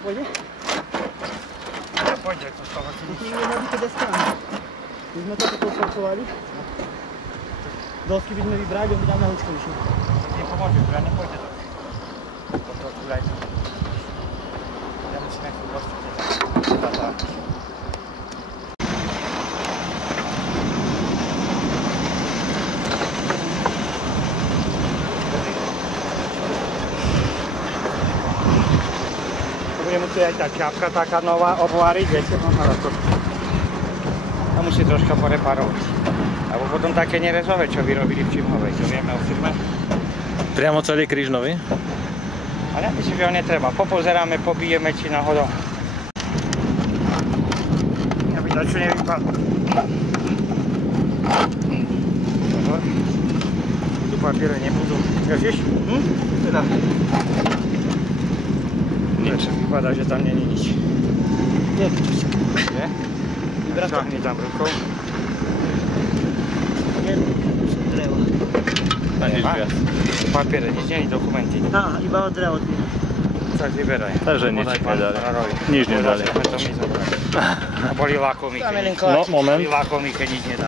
nepôjde? Pôjde, to z toho si nič. Musíme nabité deskami. My sme toto posvalcovali. Dosky by sme vybrali, on by nám na húčko vyšiel. To mi pomôže, že ja nepôjde to. Toto guľajte. Ja musím nechať postiť. Budem musieť aj tá čapka taká nová obváriť, viete, a musí troška poreparovať. Alebo potom také nerezové, čo vyrobili v Čimhovej, čo vieme o firme. Priamo celý kríž nový? Ale ja myslím, že ho netreba. Popozeráme, pobijeme, či náhodou. Aby dačo nevypadlo. Tu papiere nebudú. Držíš? Teda. Nič. Vypadá, že tam není nič. Nie, čo si. Nie? Šahni tam rukou. Nie, sú drevo. A nič viac. Papiere, nič není, dokumenty. Á, iba od drevo. Tak vyberaj. Takže nič nedali. Nič nedali. A boli lakomí. Tam je len No, moment. Boli lakomí, keď nič nedali.